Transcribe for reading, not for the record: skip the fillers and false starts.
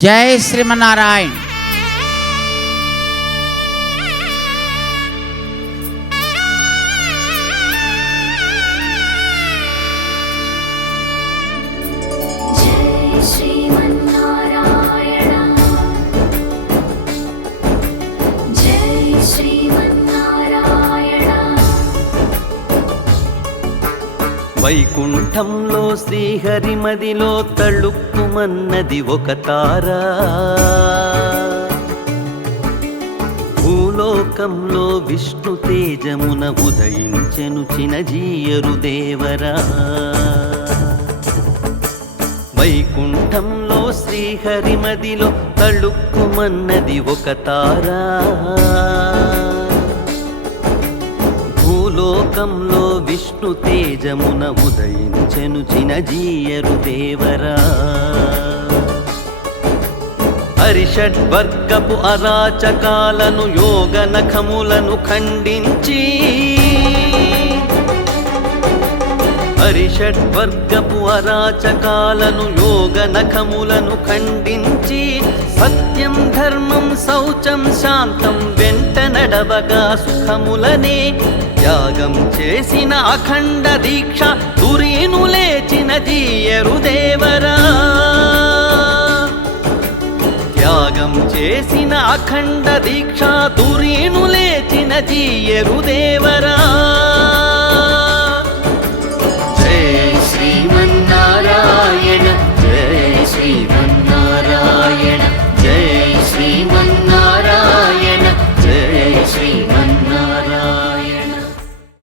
జై శ్రీమన్నారాయణ. వైకుంఠంలో శ్రీహరిమదిలో తళుక్కుమన్నది ఒక తార, భూలోకంలో విష్ణు తేజమున ఉదయించెను చినజీయరు దేవరా. వైకుంఠంలో శ్రీహరిమదిలో తళుక్కుమన్నది ఒక తార, భూలోకంలో విష్ణు తేజమున ఉదయించెను చినజీయరు దేవరా. హరిషడ్వర్గపు అరాచకాలను యోగ నఖములను ఖండించి, హరిషడ్వర్గపు అరాచకాలను యోగ నఖములను ఖండించి, సత్యం ధర్మం శౌచం శాంతం వెంట నడవగా సుఖములనే త్యాగం చేసిన అఖండ దీక్ష తురీను లేచిన జీయరు దేవరా. త్యాగం చేసిన అఖండ దీక్ష తురీను లేచిన జీయరు దేవరా.